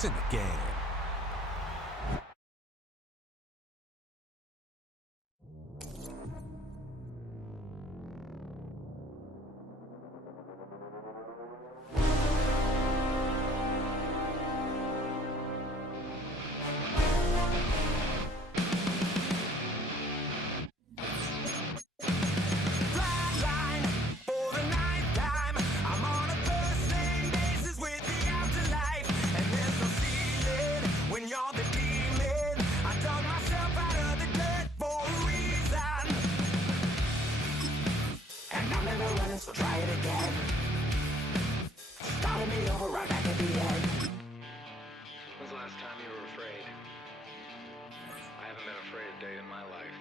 It's in the game. So try it again. Starting me over right back at the end. When's the last time you were afraid? I haven't been afraid a day in my life.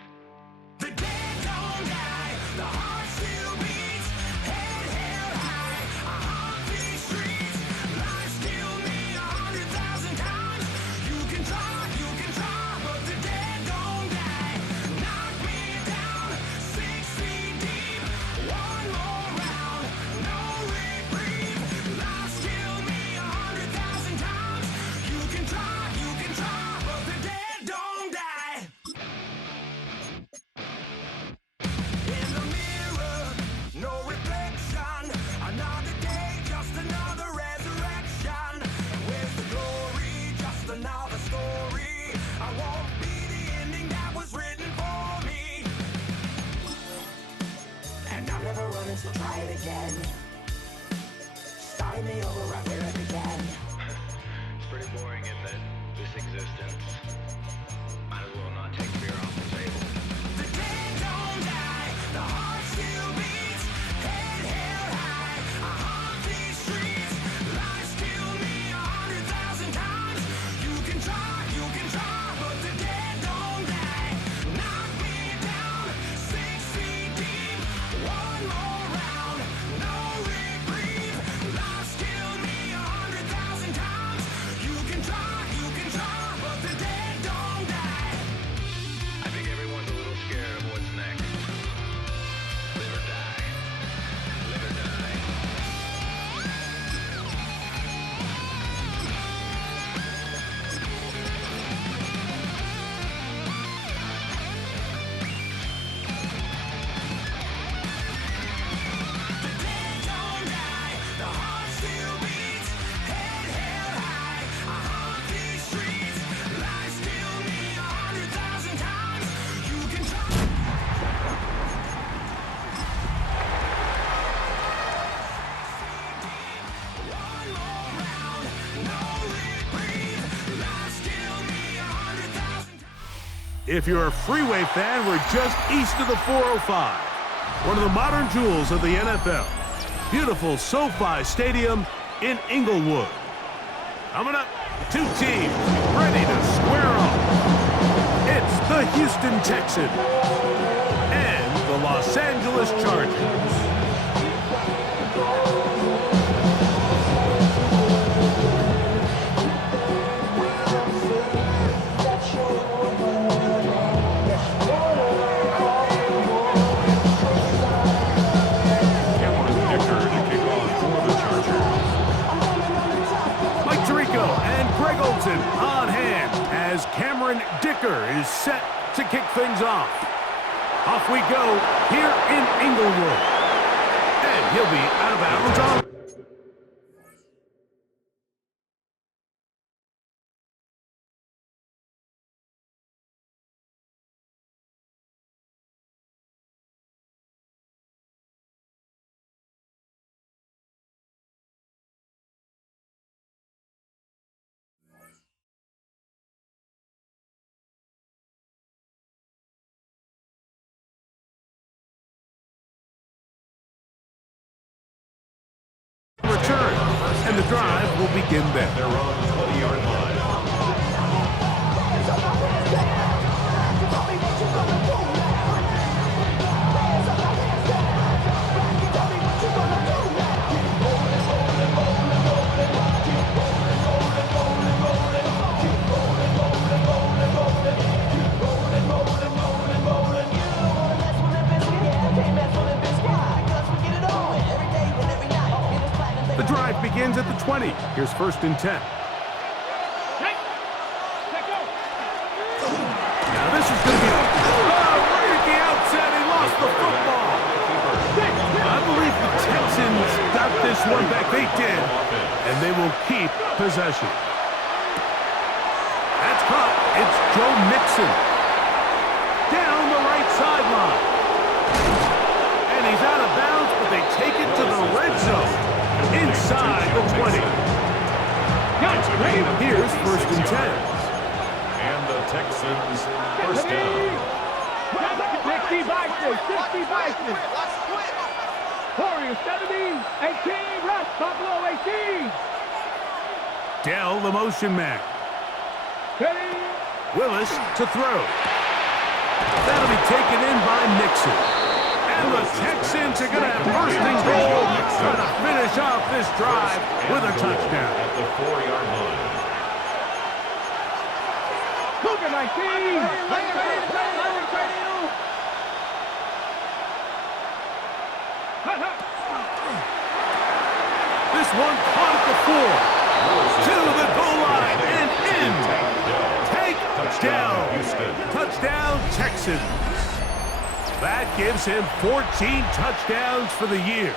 The dead don't die, the heart still beats, head held high, I haunt these streets, life killed me 100,000 times. You can try, but the dead don't die. Knock me down 6 feet deep, one more round, no reprieve. Life's killed me 100,000 times. You can try, but the dead don't die. In the mirror, no reflection. Another day, just another resurrection. Where's the glory? Just another story. I won't be the ending that was written for me. And I'm never running, so try it again. Starting me over right where I began. It's pretty boring, isn't it? This existence. Might as well not take fear off the table. The dead don't die, the heart still beats, head held high, I haunt these streets, life's killed me 100,000 times. You can try, but the dead don't die. Knock me down 6 feet deep, one more round, no reprieve. Life's killed me 100,000 times. You can try, but the dead don't die. I think everyone's a little scared of what's next. Live or die. Live or die. The dead don't die, the heart still beats, head held high, I haunt these streets, life's killed me 100,000 times. You can try. One more round, no reprieve, life's killed me 100,000 times. If you're a Freeway fan, we're just east of the 405. One of the modern jewels of the NFL. Beautiful SoFi Stadium in Inglewood. Coming up, two teams ready to square off. It's the Houston Texans and the Los Angeles Chargers. Mike Tirico and Greg Olson on hand as Cameron Dicker is set to kick things off. Off we go here in Inglewood. And he'll be out of bounds on. Return, and the drive will begin then. They're on the 20-yard line. The drive begins at the 20. Here's 1st and 10. got this one back. They did. And they will keep possession. That's caught. It's Joe Mixon. Down the right sideline. And he's out of bounds, but they take it to the red zone. Inside the 20. Here's 1st and 10. And the Texans first down. 60 Bison. Warriors 70, 18, rush, Buffalo 18. Dell, the motion man. Ready? Willis to throw. That'll be taken in by Mixon. And the Texans are going to have first and goal, trying to finish off this drive with a touchdown. At the 4-yard line. Cougar 19. This one caught at the 4. To the goal line and in. Take down. Touchdown, Texans. That gives him 14 touchdowns for the year.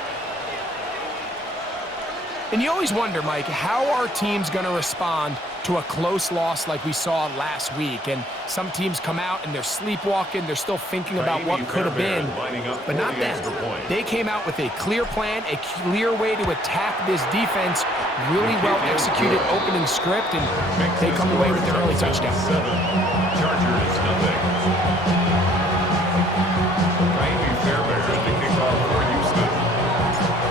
And you always wonder, Mike, how are teams going to respond to a close loss like we saw last week? And some teams come out and they're sleepwalking. They're still thinking about what could have been, but not them. They came out with a clear plan, a clear way to attack this defense, really well executed opening script, and they come away with the early touchdown. Chargers, nothing. Miami Fairbairn to kick off for Houston.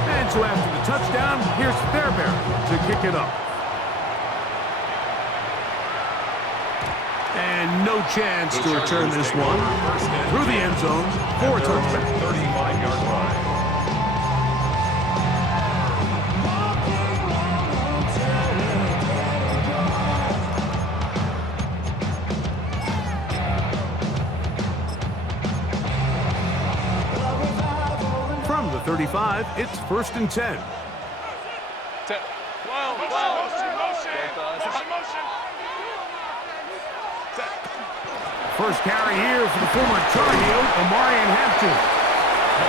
And so after the touchdown, here's Fairbairn to kick it up. And no chance to return this one. Through the end zone for a touchback. 35-yard line. From the 35, it's 1st and 10. First carry here for the former Tar Heel, Amarian Hampton.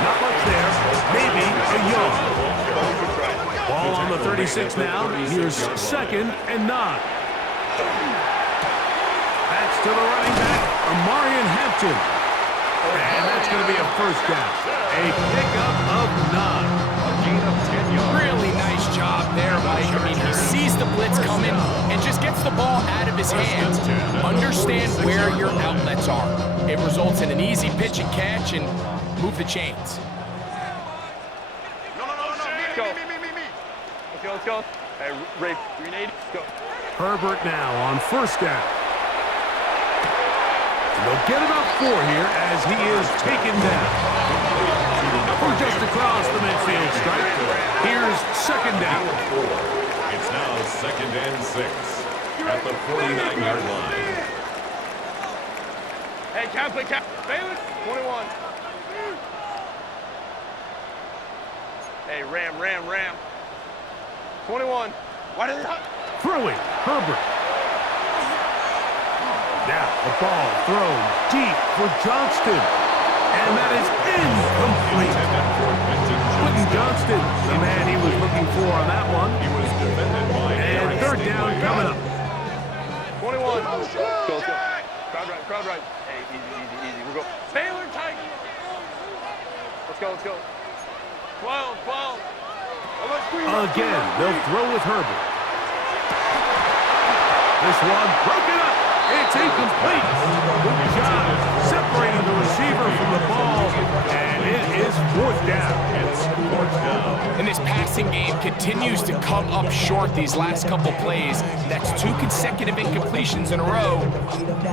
Not much there, maybe a yard. Ball on the 36 now. Here's 2nd and 9. That's to the running back, Amarian Hampton. And that's going to be a first down. A pickup of 9. Really nice job there, Mike. I mean, he sees the blitz coming and just gets the ball out of his hands. Understand where your outlets are. It results in an easy pitch and catch and move the chains. No. Let's go. Hey, Ray, grenade, go. Herbert now on first down. And they'll get about 4 here as he is taken down. From just across the midfield stripe. Here's 2nd down. It's now 2nd and 6 at the 49-yard line. Hey, Catholic, Baylor, 21. Hey, Ram. 21. Why did it hot? Throwing, Herbert. Now the ball thrown deep for Johnston. And that is incomplete. Quentin Johnston, the man he was looking for on that one. He was defended by And 3rd down coming up. 21. Go. Crowd right. Hey, easy. We'll go. Baylor Tiger. Let's go. 12. Again, they'll throw with Herbert. This one broken up. It's incomplete. Good job separating the receiver from the ball. And it is 4th down. It's 4th down. And this passing game continues to come up short these last couple plays. That's 2 consecutive incompletions in a row.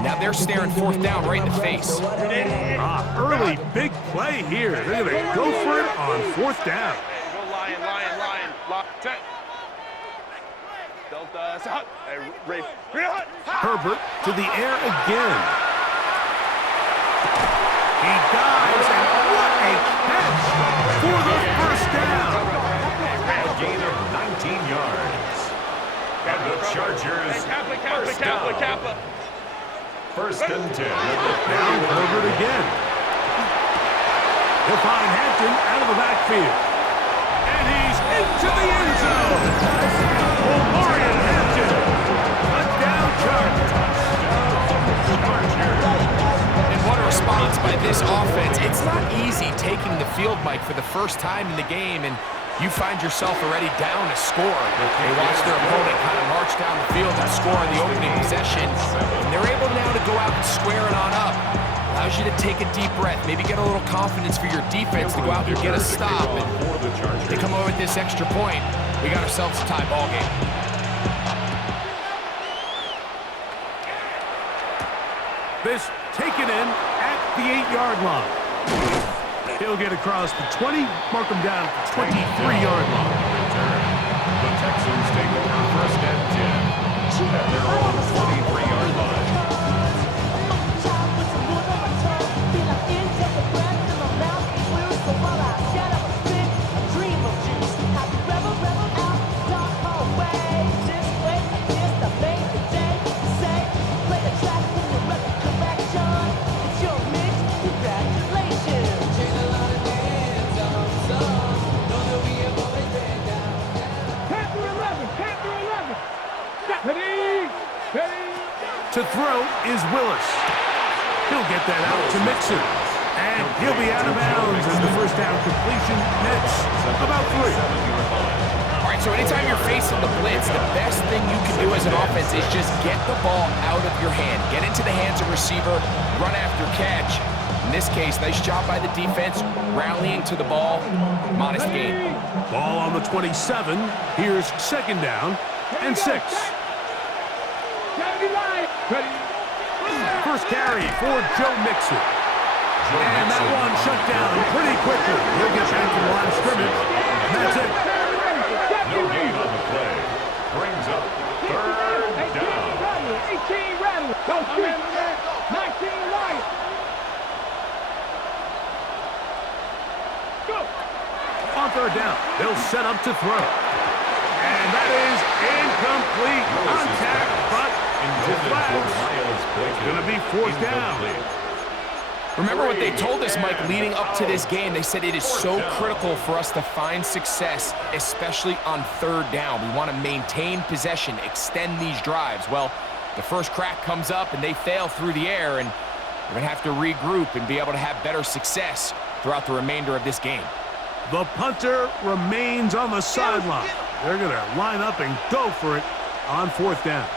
Now they're staring 4th down right in the face. Early big play here. They're going to go for it on 4th down. Go Lion. Lock 10. Delta. Hey, Ray. Herbert to the air again. He dives, and what a catch for the first down. A gain of 19 yards. And the Chargers first down. Kappa. 1st and 10. Now Herbert again. He'll find Hampton out of the backfield. And he's into the end zone. Omarion Hampton. Touchdown Chargers. And what a response by this offense. It's not easy taking the field, Mike, for the first time in the game, and you find yourself already down a score. They watch their opponent kind of march down the field and score in the opening possession, and they're able now to go out and square it on up. Allows you to take a deep breath, maybe get a little confidence for your defense to go out and get a stop. And they come over with this extra point. We got ourselves a tie ball game. This taken in at the 8-yard line. He'll get across the 20, mark him down at the 23-yard line. The Texans take over first and 10 at their own 23-yard line. To throw is Willis. He'll get that out to Mixon. And he'll be out of bounds as the first down completion nets about 3. All right, so anytime you're facing the blitz, the best thing you can do as an offense is just get the ball out of your hand. Get into the hands of receiver, run after catch. In this case, nice job by the defense, rallying to the ball. Modest gain. Ball on the 27. Here's second down and 6. First carry for Joe Mixon. And that one shut down pretty quickly. He'll get back to the line of scrimmage. And that's it. No gain on the play. Brings up third down. 18 Rattler. Go shoot. 19 Lions. Go. On third down, they'll set up to throw. And that is incomplete. Contact, but it's going to be fourth down. Remember what they told us, Mike, leading up to this game. They said it is so critical for us to find success, especially on third down. We want to maintain possession, extend these drives. Well, the first crack comes up and they fail through the air, and we're going to have to regroup and be able to have better success throughout the remainder of this game. The punter remains on the sideline. They're going to line up and go for it on fourth down.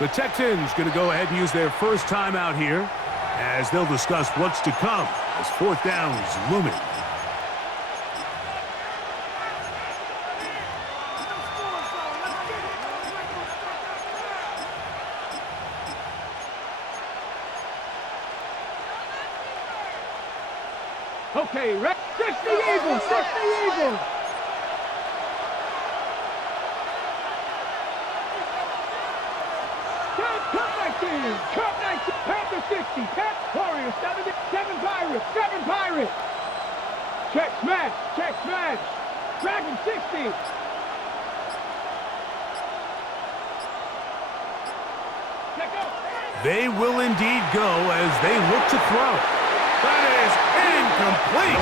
The Texans going to go ahead and use their first timeout here as they'll discuss what's to come as fourth down is looming. Okay, 60 Eagles, 60 Eagles. Cup 19, Panther 60, Pat Warriors 70, 7 Pirates, 7 Pirates. Check smash, Dragon 60. Check out. They will indeed go as they look to throw. That is incomplete.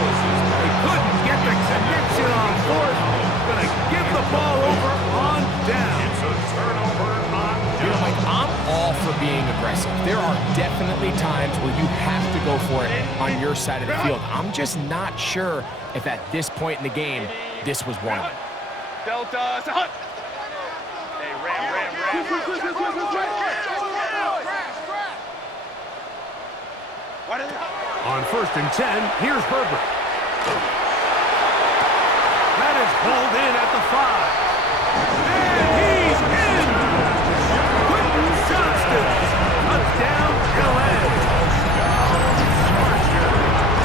They couldn't get the connection on fourth. Gonna give the ball over on down. It's a turnover on You know, down. Mike, I'm all for being aggressive. There are definitely times where you have to go for it on your side of the field. I'm just not sure if at this point in the game, this was one of them. Delta, Hunt. Hey, ram. On first and 10, here's Herbert. That is hauled in at the 5. And he's in! Quentin Johnston! Touchdown, LA!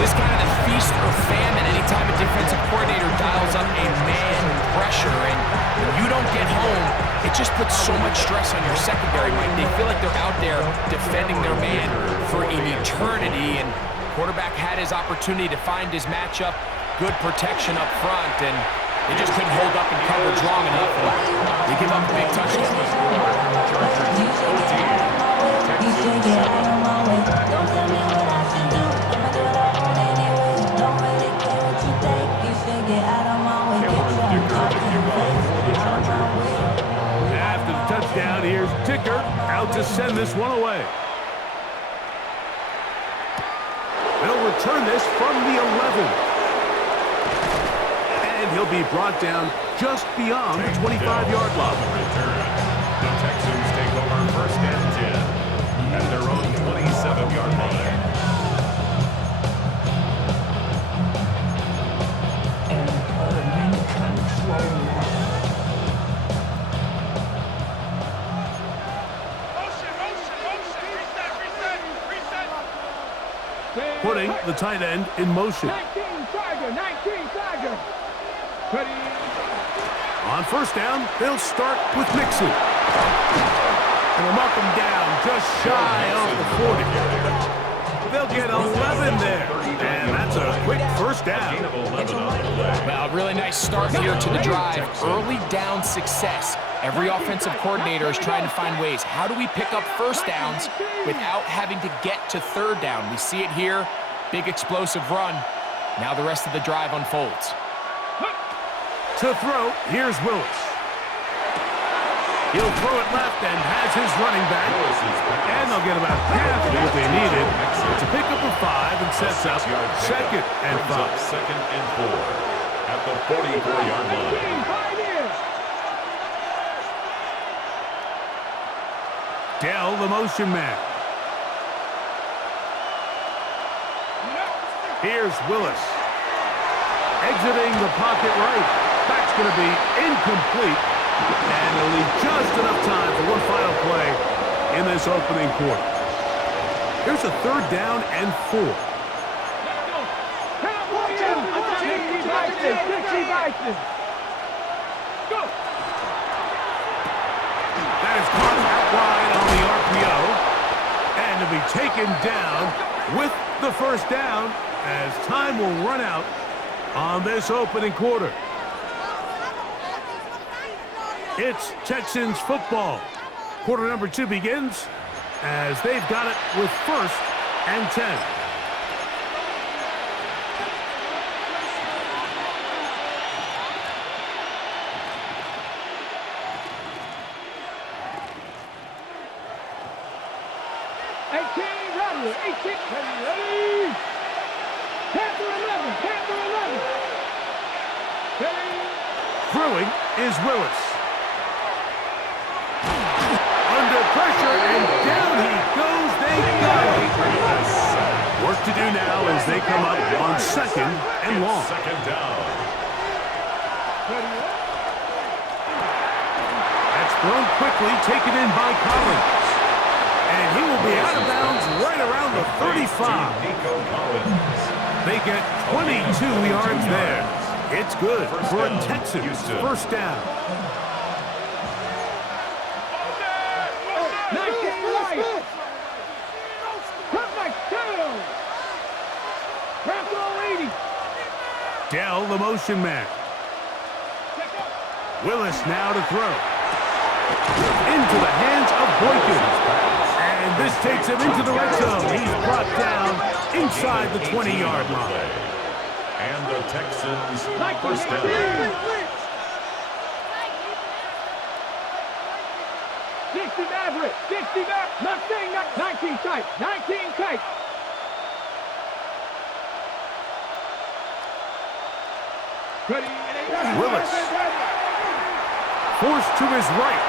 This kind of the feast or famine anytime a defensive coordinator dials up a man pressure, and when you don't get home, it just puts so much stress on your secondary, Mike. They feel like they're out there defending their man for an eternity, and quarterback had his opportunity to find his matchup, good protection up front, and they just couldn't hold up in coverage long enough. They give up a big touchdown. Don't tell me what I should do. I do it all on to send this one away. They'll return this from the 11. And he'll be brought down just beyond the 25-yard line. Return. The Texans take over first and 10 at their own 27-yard line. Putting the tight end in motion. 19 Tiger. Ready. On first down, they'll start with Mixon. And they'll mark him down just shy of the 40. They'll get 11 there. And that's a quick first down. Well, a really nice start here to the drive. Early down success. Every offensive coordinator is trying to find ways. How do we pick up first downs without having to get to third down? We see it here. Big explosive run. Now the rest of the drive unfolds. To throw, here's Willis. He'll throw it left and has his running back. And they'll get about half of what they needed to pick up a 5 and sets up second and 5. Second and 4 at the 44-yard line. Dell, the motion man. Here's Willis. Exiting the pocket right. That's going to be incomplete. And they'll leave just enough time for one final play in this opening quarter. Here's a third down and 4. Go. That is caught out wide on the RPO. And to be taken down with the first down as time will run out on this opening quarter. It's Texans football. Quarter number 2 begins as they've got it with first and 10. Throwing is Willis. Under pressure, and down he goes. They got him. Work to do now as they come up on second and long. Second down. That's thrown quickly, taken in by Collins. And he will be out of bounds right around the 35. Nico Collins. They get 22 yards there. It's good for a Texans Houston. first down. Dell, the motion man. Willis now to throw. Into the hands of Boykin. And this takes him into the red zone. He's brought down inside the 20-yard line. And the Texans first down. 60 Maverick, 60 Maverick, nothing, 19 tight, 19 tight. Ready, Willis. Forced to his right.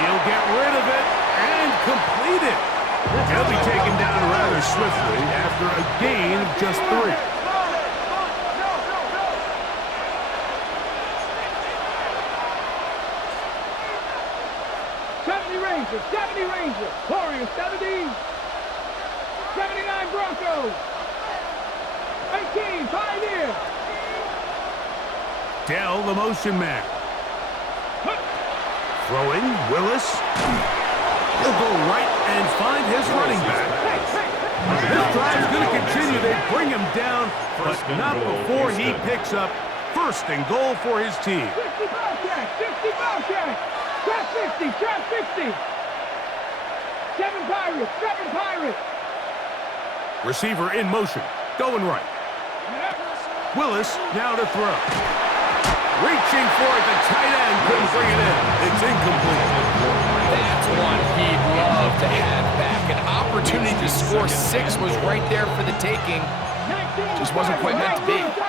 He'll get rid of it and complete it. He'll be taken down rather swiftly after a gain of just 3. Rangers, 70 Rangers, Warriors 70, 79 Broncos, 18 Pioneers. Dell, the motion man. Throwing, Willis. He'll go right and find his running back. This drive's going to continue. They bring him down, but not before he picks up first and goal for his team. 60 ball check, 60 ball check. Trap 60, trap 60. 7 Pirates. Receiver in motion, going right. Willis now to throw. Reaching for it, the tight end couldn't bring it in. It's incomplete. That's one he'd love to have back. An opportunity to score 6 was right there for the taking. Just wasn't quite meant to be. That's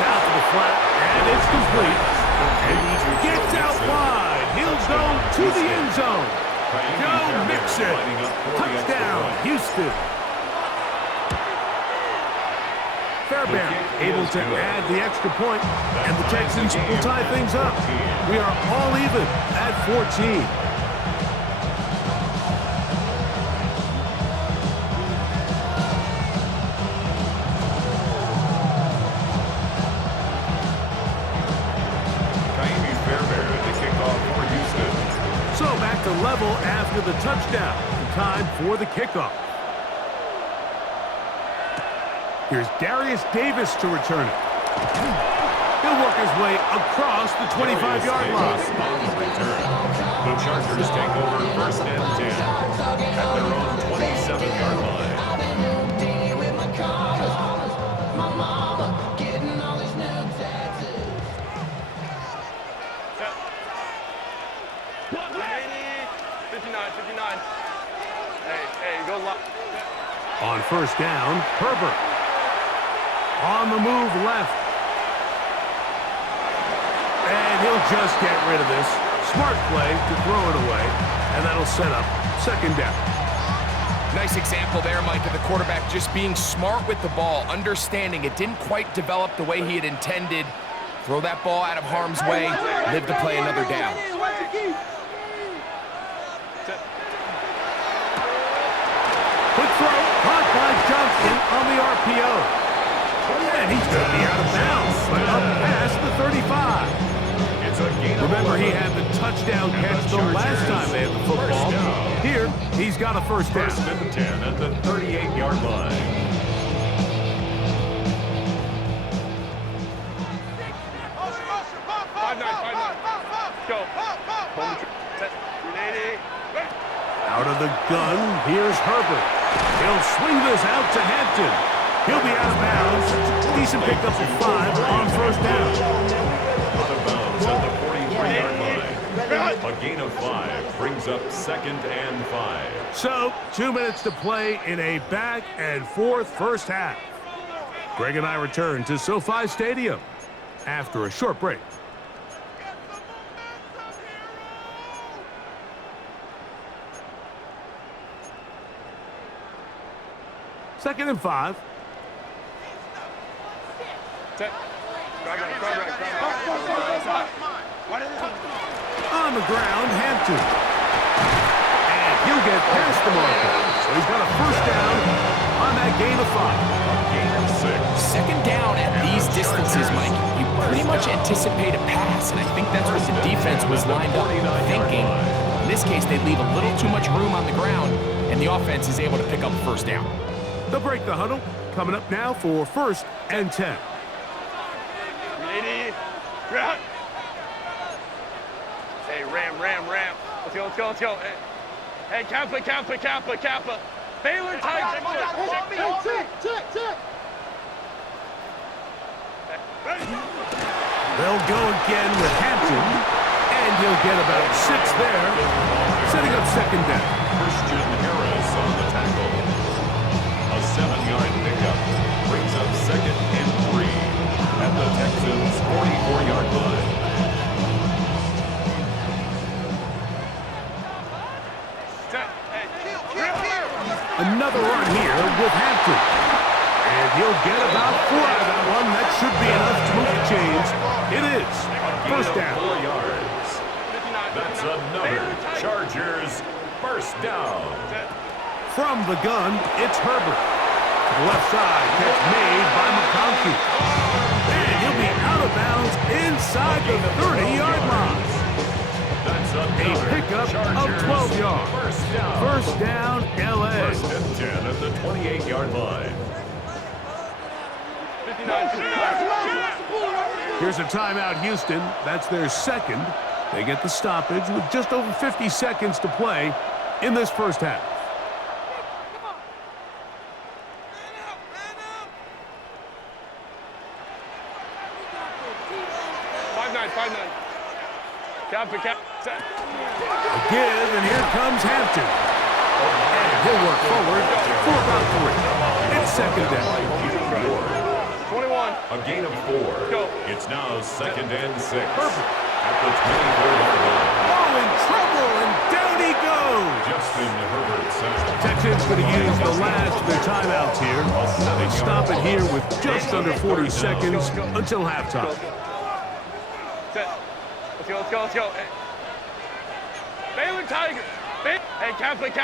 out to the flat, and it's complete. And he gets out wide. He'll go to the end zone. Go Mixon. Touchdown, Houston. Fairbairn able to add the extra point, and the Texans will tie things up. We are all even at 14. So back to level after the touchdown. Time for the kickoff. Here's Darius Davis to return it. He'll work his way across the 25-yard line. The Chargers take over 1st and 10 at their own 27-yard line. On 1st down, Herbert. On the move left. And he'll just get rid of this. Smart play to throw it away. And that'll set up 2nd down. Nice example there, Mike, of the quarterback just being smart with the ball, understanding it didn't quite develop the way he had intended. Throw that ball out of harm's way, live to play another down. Quick throw, caught by Johnson on the RPO. And he's going to be out of bounds, but up past the 35. Remember, he had the touchdown catch the last time they had the football. Here, he's got a 1st down. 1st and 10 at the 38-yard line. Out of the gun, here's Herbert. He'll swing this out to Hampton. He'll be out of bounds. Decent pickup of 5 on 1st down. Out of bounds at the 43-yard line. A gain of 5 brings up 2nd and 5. So, 2 minutes to play in a back and forth first half. Greg and I return to SoFi Stadium after a short break. Second and 5. On the ground, Hampton. And he'll get past the marker. So he's got a 1st down on that gain of 5. Gain of 6. 2nd down at these distances, Mike, you pretty much anticipate a pass, and I think that's what the defense was lined up thinking. In this case, they leave a little too much room on the ground, and the offense is able to pick up a 1st down. They'll break the huddle. Coming up now for 1st and 10. Hey, ram. Let's go. Hey, Kappa. Baylor tight. They'll go again with Hampton, and he'll get about 6 there, setting up 2nd down. Christian Harris on the tackle. A 7-yard pickup brings up 2nd and 3 at the Texans' 44-yard line. Another run here with Hampton. And he'll get about 4 out of that one. That should be enough to move the chains. It is 1st down. 4 yards. That's another Chargers 1st down. From the gun, it's Herbert. To the left side, catch made by McConkey. And he'll be out of bounds inside the 30-yard line. That's A pickup of 12 yards. 1st down, LA. 1st and 10 at the 28-yard line. Here's a timeout, Houston. That's their 2nd. They get the stoppage with just over 50 seconds to play in this first half. Set. A give, and here comes Hampton. And he'll work forward for about 3. It's second down. 21. A gain of 4. Go. It's now second and 6. At the 24-yard line. Oh, in trouble, and down he goes. Justin Herbert says. Texans going to use the last of their timeouts here. They stop it here with just under 40 seconds until halftime. Set. Let's go. Hey. Baylor Tiger. Hey, count play. Go.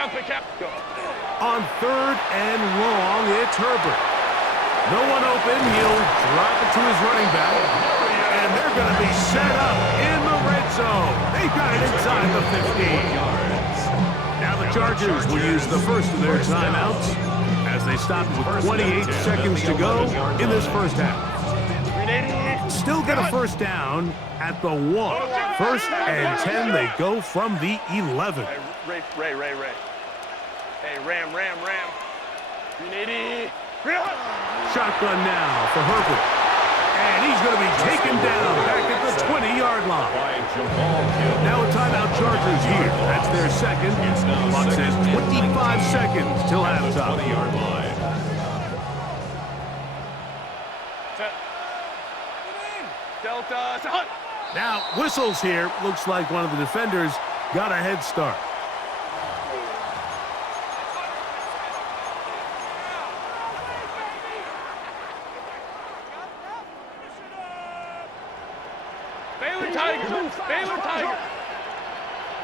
On third and long, it's Herbert. No one open. He'll drop it to his running back. And they're going to be set up in the red zone. They've got it inside the 15. Now the Chargers will use the first of their timeouts as they stop with 28 seconds to go in this first half. Still get a first down at the 1. First and 10, they go from the 11. Ray. Hey, Ram. 380. Shotgun now for Herbert. And he's going to be taken down back at the 20-yard line. Now a timeout Chargers here. That's their second. Clock says 25 seconds till halftime. 20-yard line. Set. Delta. Hunt. Now whistles here. Looks like one of the defenders got a head start. Baylor Tiger.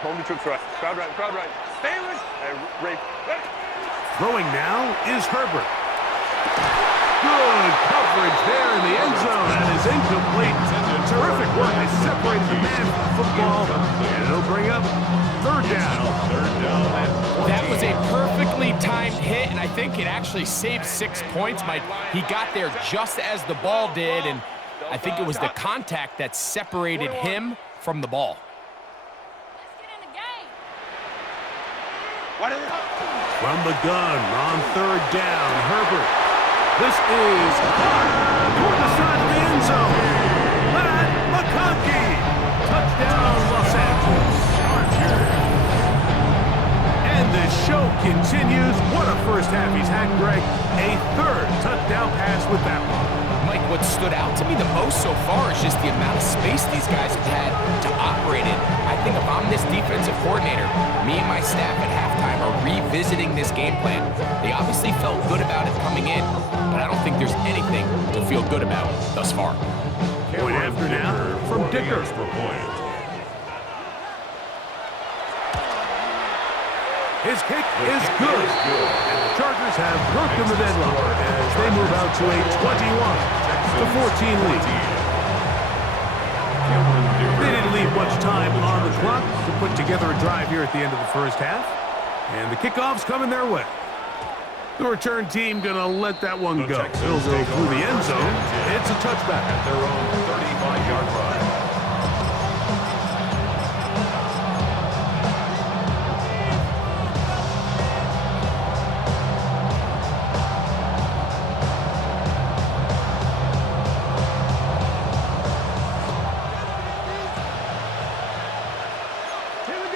Home troops right. Crowd right. Baylor. Hey, Ray. Throwing now is Herbert. Good coverage there in the end zone. That is incomplete. Terrific work. They separated the man from the football. And it'll bring up third down. That was a perfectly timed hit, and I think it actually saved 6 points, Mike. He got there just as the ball did, and I think it was the contact that separated him from the ball. Let's get in the game. From the gun on third down, Herbert. This is toward the side of the end zone. Matt McConkey. Touchdown, Los Angeles. And the show continues. What a first half he's had, Greg. A third touchdown pass with that one. Mike, what stood out to me the most so far is just the amount of space these guys have had to operate in. I think if I'm this defensive coordinator, me and my staff at halftime are revisiting this game plan. They obviously felt good about it coming in, but I don't think there's anything to feel good about thus far. Point after now from Dicker. His kick is good. And the Chargers have broken the deadlock as they move out to a 21-14 lead. They didn't leave much time on the clock to put together a drive here at the end of the first half. And the kickoff's coming their way. The return team going to let that one go. It'll go through the end zone. It's a touchback. At their own 35-yard line. Here we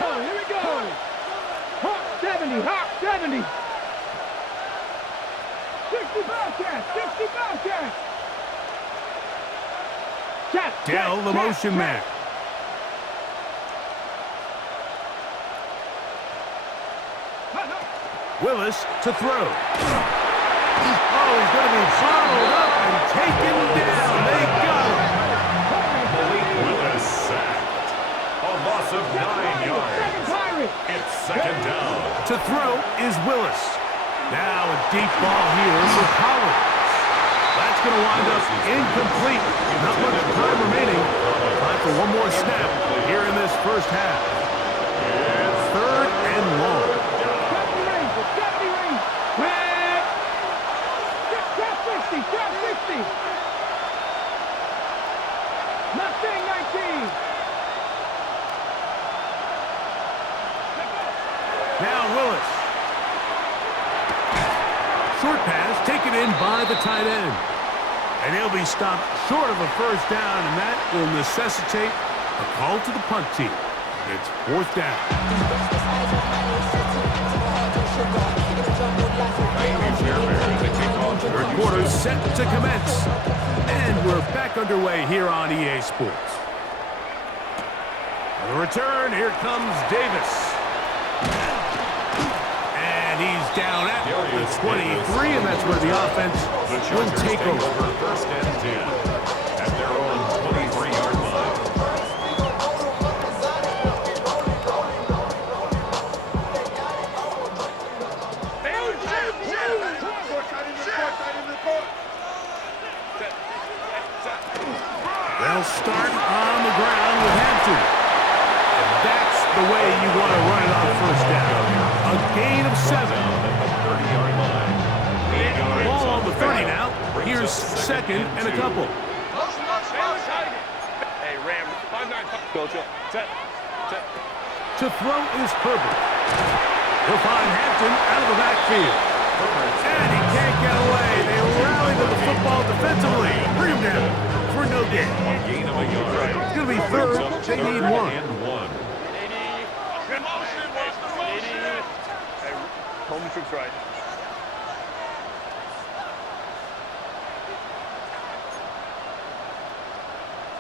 go. Hawk 70. 60 Bobcats. Dell, the motion man. Willis to throw. Oh, he's going to be followed up and taken down. They got him. Malik Willis sacked. A loss of 9 yards. It's second down. To throw is Willis. Now a deep ball here for Collins. That's going to wind up incomplete. Not much time remaining. Time for one more snap here in this first half. Third and long. Mustang 19. Now Willis. Short pass taken in by the tight end. And he'll be stopped short of a first down, and that will necessitate A call to the punt team. It's 4th down. Third quarter set to commence. And we're back underway here on EA Sports. The return, here comes Davis. And he's down at the 23, and that's where the offense will take over. First and 10 at their own 23-yard line. They'll start on the ground with Hampton. And that's the way you want to run it on first down. A gain of 7. 30-yard line. Ball on the 30 now. Here's 2nd and a couple. Hey, Ram, 5-9, coach. Set. To throw is Herbert. He'll find Hampton out of the backfield. And he can't get away. They rally to the football defensively. Bring him down for no gain. Gain of a yard. It's going to be 3rd. They need 1. And 1. Hey, home troops right.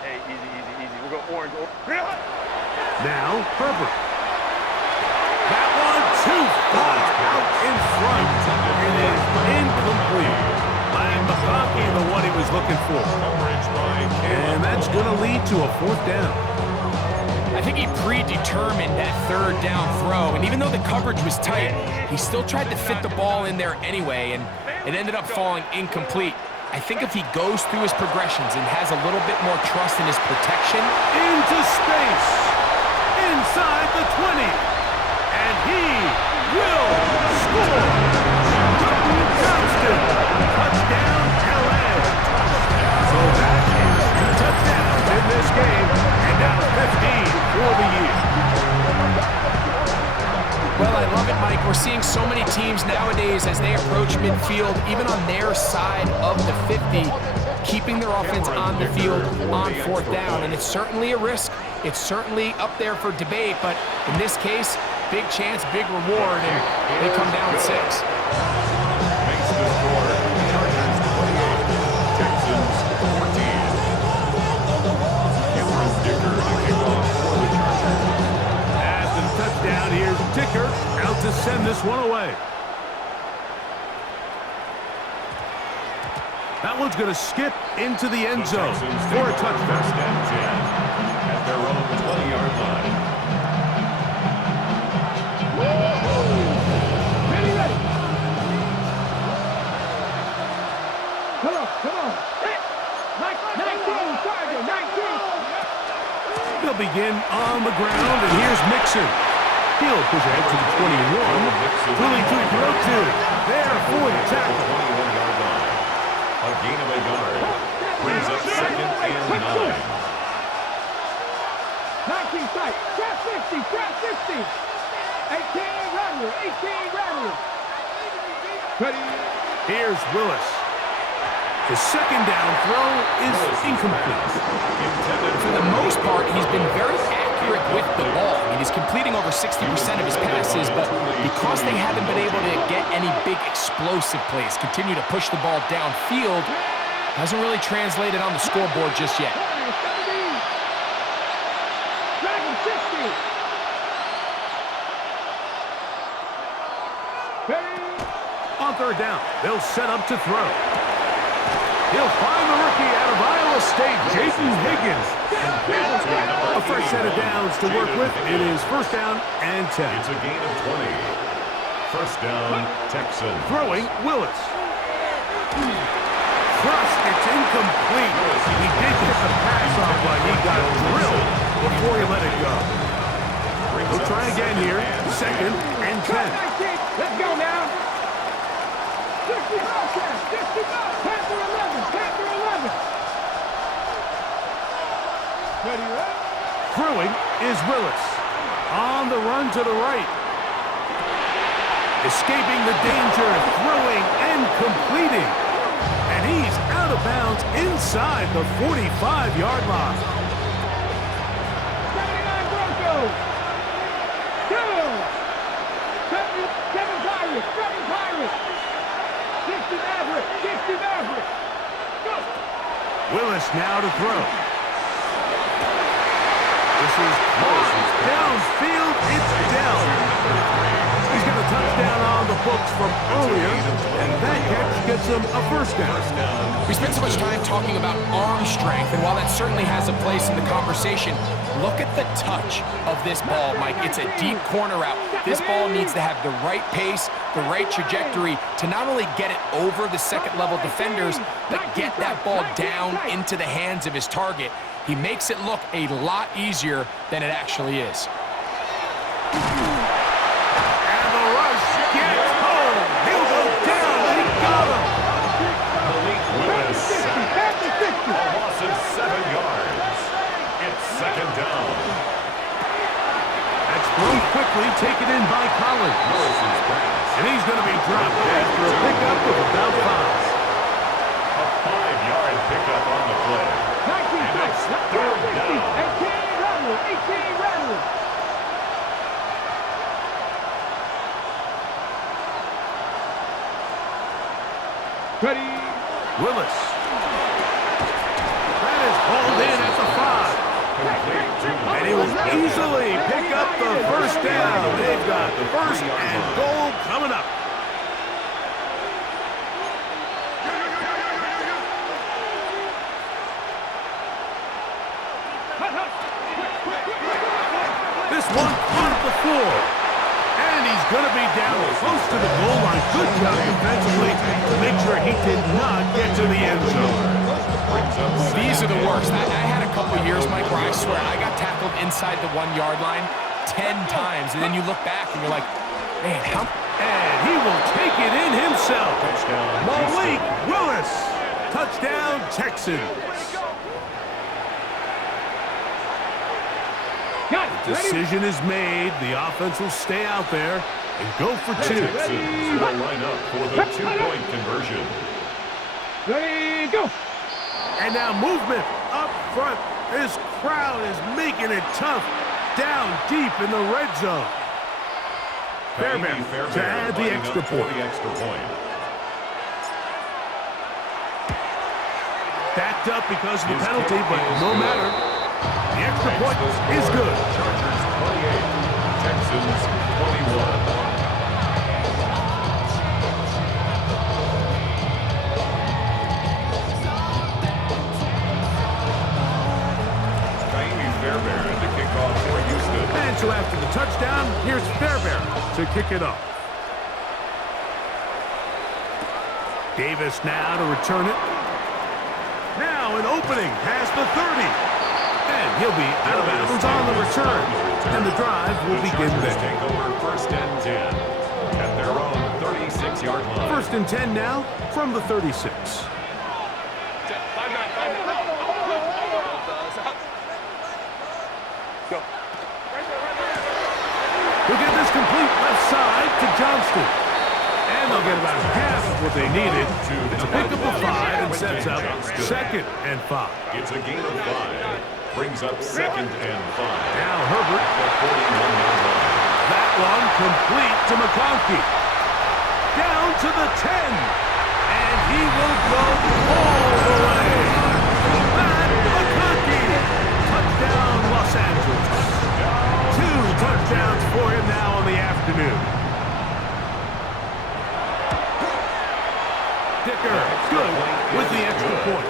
Hey, easy. We'll go orange. Now, Herbert. That one too far out in front. It is incomplete. Ryan McConkey, the one he was looking for. And that's going to lead to a 4th down. I think he predetermined that 3rd down throw, and even though the coverage was tight, he still tried to fit the ball in there anyway, and it ended up falling incomplete. I think if he goes through his progressions and has a little bit more trust in his protection. Into space. Inside the 20. And he will score. Quentin Johnston. Touchdown, LA. So that is 2 touchdowns in this game. And now 15 for the year. Well, I love it, Mike. We're seeing so many teams nowadays as they approach midfield, even on their side of the 50, keeping their offense on the field on 4th down. And it's certainly a risk. It's certainly up there for debate, but in this case, big chance, big reward, and they come down 6. Makes the score. Chargers 28. Texans 14. Cameron Dicker to kick off for the Chargers. After the touchdown, here's Dicker out to send this one away. That one's going to skip into the end zone for a touchdown. First and 10 at their own 20-yard line. Ready. Come on. 19, Charger, 19. They'll begin on the ground, and here's Mixon. He'll push ahead to the 21. Willing to throw to. There for the tackle. 21-yard line. A gain of a yard. Brings up 2nd and 9. 19 tight. Trap 50. 18 Radley. Ready. Here's Willis. The 2nd down throw is incomplete. For the most part, he's been very accurate with the ball. I mean, he's completing over 60% of his passes, but because they haven't been able to get any big explosive plays, continue to push the ball downfield, hasn't really translated on the scoreboard just yet. Dragon 60. Ready. On 3rd down, they'll set up to throw. He'll find the rookie out of Iowa State, Jason Higgins. A fresh set of downs to work with. It is 1st down and 10. It's a gain of 20. First down, Texans. Throwing, Willis. Thrust, it's incomplete. He did get the pass off, but he got drilled before he let it go. We'll try again here. 2nd and 10. Let's go now. 60 Panther 11. Ready. Throwing is Willis. On the run to the right. Escaping the danger, throwing and completing. And he's out of bounds inside the 45-yard line. Maverick. 60 Maverick. Go. Willis now to throw. This is close. Downfield, it's down. He's got a touchdown on the books from earlier, and that catch gets him a first down. We spent so much time talking about arm strength, and while that certainly has a place in the conversation, look at the touch of this ball, Mike. It's a deep corner route. This ball needs to have the right pace, the right trajectory to not only get it over the second-level defenders, but get that ball down into the hands of his target. He makes it look a lot easier than it actually is. And the rush gets home. He'll go down. He got him. Malik Willis sacked. A loss of 7 yards. It's second down. That's thrown quickly, taken in by Collins. Willis's pass. And he's going to be dropped after a pickup of about 5. A 5-yard pickup on the play. 19 And it's touch. third 18 down. rattle. 18 rattle. Ready. Willis. That is hauled in at the 5. And he will easily pick up the first down. They've got first and goal coming up. This one on the floor. And he's going to be down close to the goal line. Good job defensively to make sure he did not get to the end zone. These are the worst. I had a couple years, Mike, where I swear I got tackled inside the 1-yard line 10 times, and then you look back and you're like, man, how... And he will take it in himself. Malik Willis. Touchdown, Texans. Got it. Ready. Decision is made. The offense will stay out there and go for 2. Texans will line up for the 2-point conversion. Ready, go. And now movement up front. This crowd is making it tough down deep in the red zone. Fairbairn to add the extra point. Backed up because of the penalty, but no matter. The extra point is good. Chargers 28, Texans 21. Fairbairn to kick off for Houston. And so after the touchdown, here's Fairbairn to kick it off. Davis now to return it. Now an opening past the 30. And he'll be out of bounds on the return. And the drive will begin Chargers there. take over first and 10 at their own 36-yard line. First and 10 now from the 36. We'll get this complete left side to Johnston. And they'll get about half of what they needed to pick up the 5 and sets up second and 5. It's a gain of 5. Brings up second and 5. Now Herbert. The 41-yard line. That one complete to McConkey. Down to the 10. And he will go all the way. Matt McConkey. Touchdown, Los Angeles. 2 touchdowns for him now on the afternoon. Dicker, good with the extra point.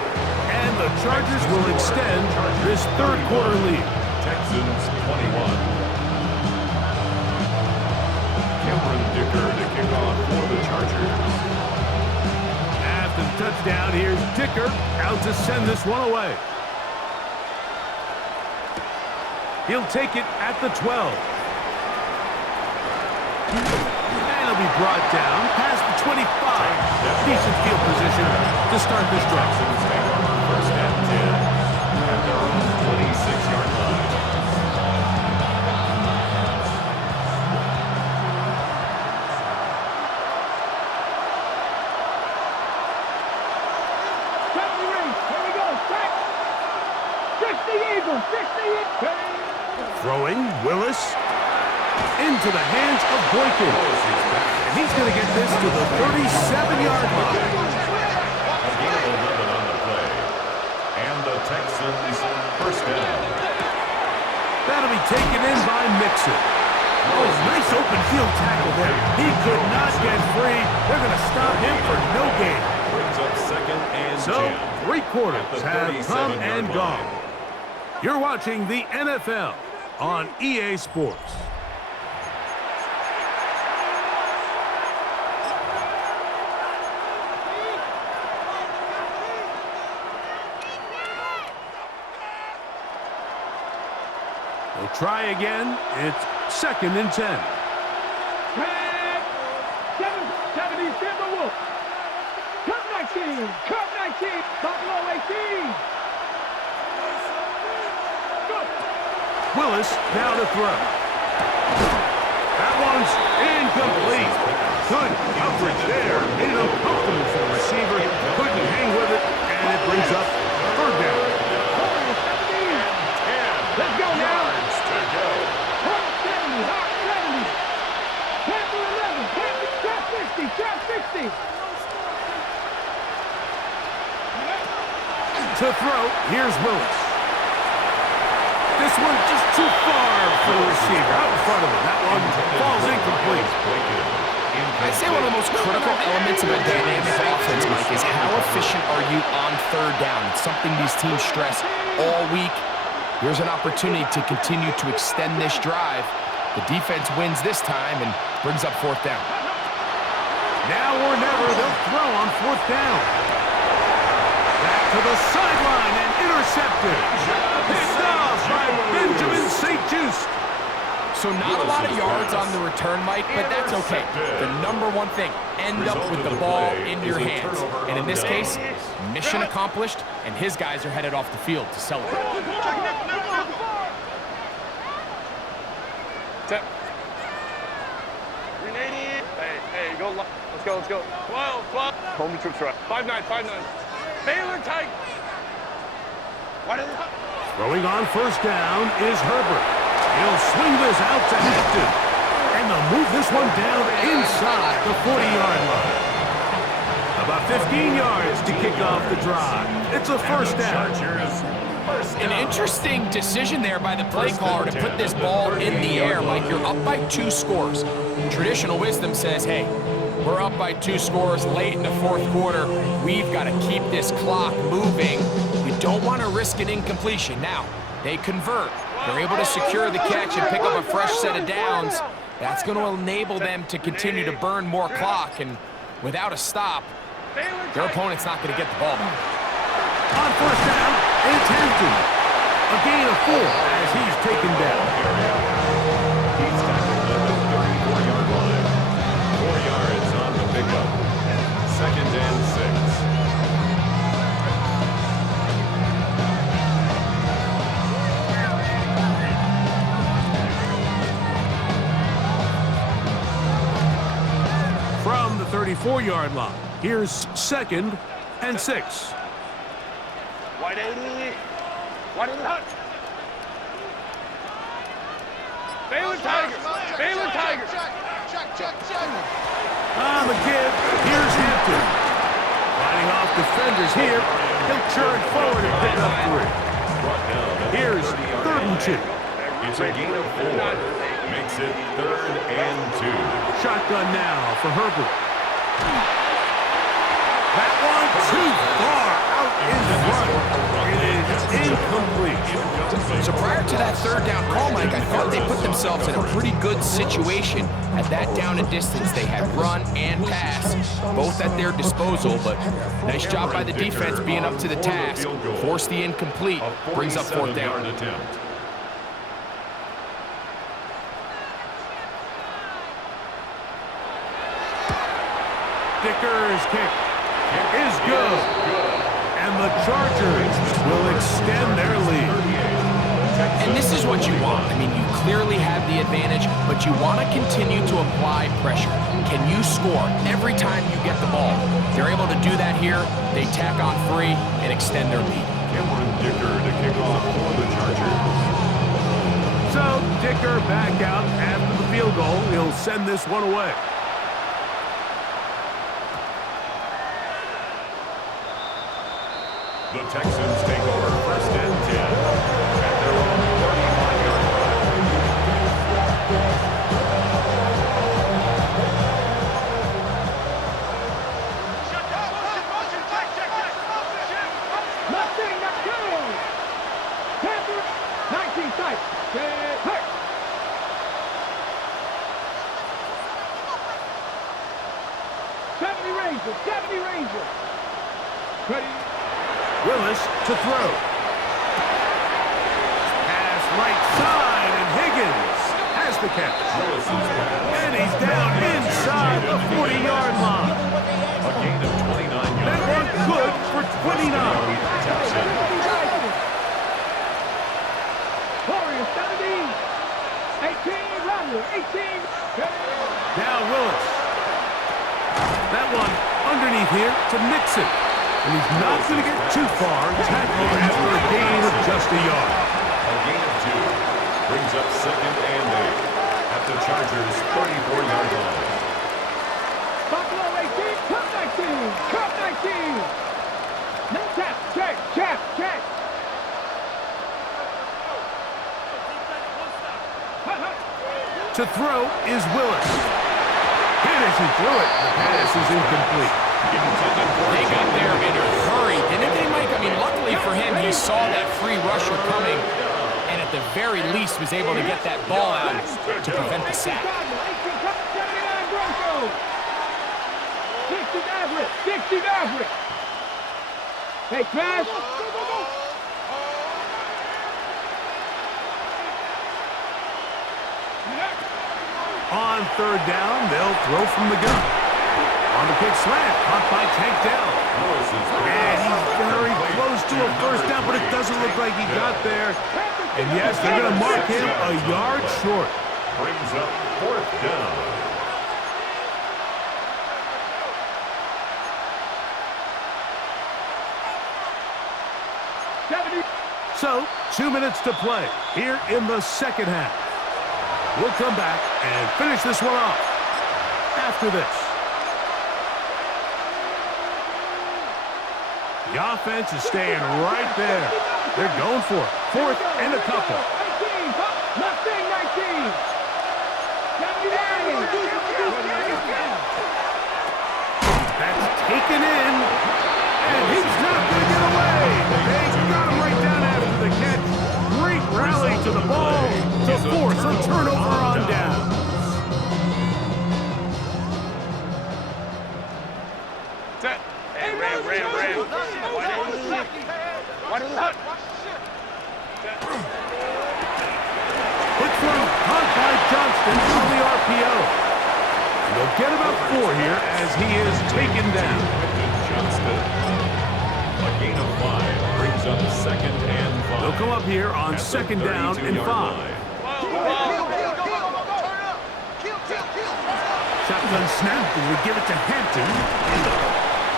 And the Chargers will extend this third-quarter lead. Texans 21. Cameron Dicker to kick off for the Chargers. After the touchdown, here's Dicker out to send this one away. He'll take it at the 12. And he'll be brought down past the 25. Decent field position to start this drive. Texans take over first and 10 at their own 26-yard line. Penalty ring. Here we go. Back. 60 Eagles. 60 Eagles. Throwing Willis into the hands of Boykin. And he's going to get this to the 37-yard line. A gain of 11 on the play. And the Texans first down. That'll be taken in by Mixon. Oh, nice open field tackle there. He could not get free. They're going to stop him for no gain. Brings up second and 10. So, 3 quarters At the have come 37-yard and line. gone. You're watching the NFL on EA Sports. They'll try again. It's second and 10. Red, 70, Timberwolves. Cup 19, Cup 19, Buffalo 18. Go. Willis now to throw. That one's incomplete. Good coverage there. Made it uncomfortable for the receiver. Couldn't hang with it, and it brings up third down. Let's go now. Yards to go. Hot 70, hot 70. Panther 11, Panther, trap 60, trap 60. To throw, here's Willis. This one just too far for the receiver. Out in front of him. That one falls incomplete. I'd say one of the most critical elements of a dynamic offense, Mike, is how efficient are you on third down? It's something these teams stress all week. Here's an opportunity to continue to extend this drive. The defense wins this time and brings up fourth down. Now or never, they'll throw on fourth down. Back to the sideline and intercepted. Picked off by Benjamin St. Just. So not a lot of yards on the return, Mike, but that's okay. The number one thing, end up with the ball in your hands. And in this case, mission accomplished, and his guys are headed off the field to celebrate. Hey, go. Let's go. 12. Home troops right. 5-9. Baylor Tiger. Why did it? Throwing on first down is Herbert. He'll swing this out to Hampton. And they'll move this one down inside the 40-yard line. About 15 yards to kick off the drive. It's a first down. An interesting decision there by the play caller to put this ball in the air, Mike. You're up by 2 scores. Traditional wisdom says, hey, we're up by 2 scores late in the fourth quarter. We've got to keep this clock moving. You don't want to risk an incompletion. Now, they convert. They're able to secure the catch and pick up a fresh set of downs. That's going to enable them to continue to burn more clock. And without a stop, their opponent's not going to get the ball back. On first down, it's Hampton. A gain of 4 as he's taken down. He's tackled at the 34-yard line. 4 yards on the pickup. Second and 6. From the 34-yard line, here's second and 6. Wide 80. Wide in the hut. Baylor Tigers. On the give, here's Hampton. Fighting off defenders here. He'll churn forward and pick up 3. Here's third and 2. It's a gain of 4. Makes it third and 2. Shotgun now for Herbert. That one too far out in front. It is incomplete. So prior to that third down call, Mike, I thought they put themselves in a pretty good situation at that down and distance. They had run and pass, both at their disposal, but nice job by the defense being up to the task. Force the incomplete, brings up fourth down. Attempt. Dicker's kick is good. And the Chargers will extend their lead. And this is what you want. I mean, you clearly have the advantage, but you want to continue to apply pressure. Can you score every time you get the ball? They're able to do that here. They tack on 3 and extend their lead. Cameron Dicker to kick off for the Chargers. So Dicker back out after the field goal. He'll send this one away. The Texans take over 1st and 10 at their own 35-yard line. Mustang, not good. Panther, 19 sight. Hurt. Ranger, 70 Ranger. Ready. Willis to throw. Pass right side, and Higgins has the catch. And he's down inside the 40-yard line. A gain of 29 yards. That one good for 29. Warrior, 70. 18, Romney, 18. Now Willis. That one underneath here to Mixon. And he's not going to get too far. Tackled after a gain of just a yard. A gain of 2 brings up 2nd and 8 at the Chargers' 34-yard line. Buffalo 18, Cup 19, Cup 19. No tap, check. To throw is Willis. Hit as he threw it. The pass is incomplete. They got there in a hurry, didn't they, Mike? I mean, luckily for him, he saw that free rusher coming, and at the very least was able to get that ball out to prevent the sack. 79 Broncos. 60 Maverick. Hey, Crash. On 3rd down, they'll throw from the gun. On the quick slant, caught by Tank Dell. And he's very close to a 1st down, but it doesn't look like he got there. And yes, they're going to mark him a yard short. Brings up 4th down. So, 2 minutes to play here in the 2nd half. We'll come back and finish this one off after this. The offense is staying right there. They're going for it. 4th and a couple. 18, Mustang 19. 79. That's taken in, and he's not going to get away. They got him right down after the catch. Great rally to the ball to force a turnover on down. Hey, Ram. Why didn't that? Quick throw, caught by Johnston on the RPO. And they'll get about 4 here as he is taken down. Johnston. A gain of 5 brings up 2nd and 5. They'll come up here on 2nd down and 5. Shotgun snap, and we give it to Hampton.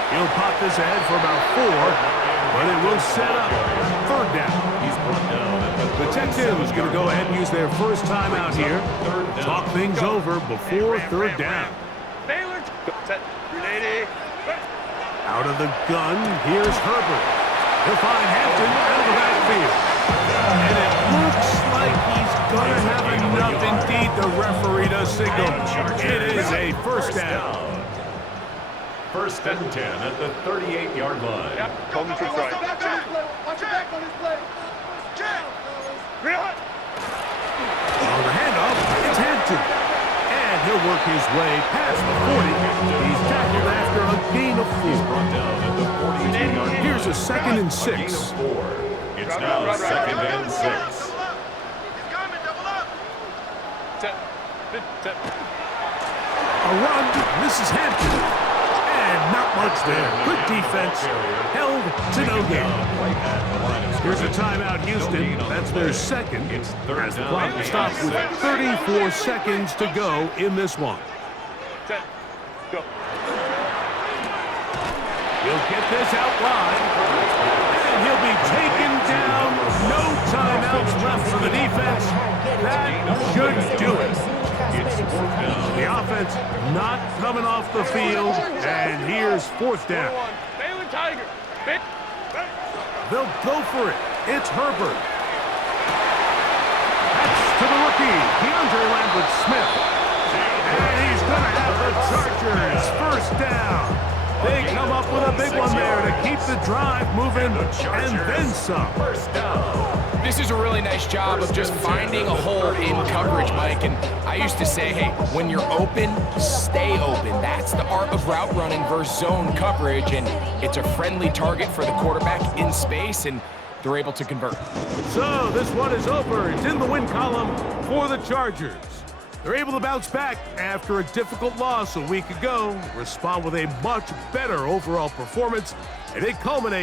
He'll pop this ahead for about 4, but it will set up 3rd down. He's brought down at The Texans going to go ahead and use their first time out here. Talk things over before 3rd down. Baylor. Ready. Out of the gun, here's Herbert. He'll find Hampton out of the backfield. And it looks like he's going to have enough. Indeed, the referee does signal. It is a 1st down. 1st and 10 at the 38-yard line. Yep. Home to try. Watch your back on this play. Really? On the handoff, it's Hampton. And he'll work his way past the 40. He's tackled after a gain of 4. Brought down at the 42-yard line. Here's a 2nd and A gain 6. of 4. It's now 2nd and 6. A run, this is Hampton. And not much there. Good defense. Held to no gain. Here's a timeout, Houston. That's their 2nd. As the clock stops with 34 seconds to go in this one. Go. He'll get this out wide. And he'll be taken down. No timeouts left for the defense. That should do it. The offense not coming off the field. And here's 4th down. Baylor Tiger. They'll go for it. It's Herbert. That's to the rookie, DeAndre Lambert-Smith. And he's going to have the Chargers first down. They come up with a big one there to keep the drive moving and then some. First down. This is a really nice job of just finding a hole in coverage, Mike. And I used to say, hey, when you're open, stay open. That's the art of route running versus zone coverage. And it's a friendly target for the quarterback in space, and they're able to convert. So this one is over. It's in the win column for the Chargers. They're able to bounce back after a difficult loss a week ago, respond with a much better overall performance, and it culminates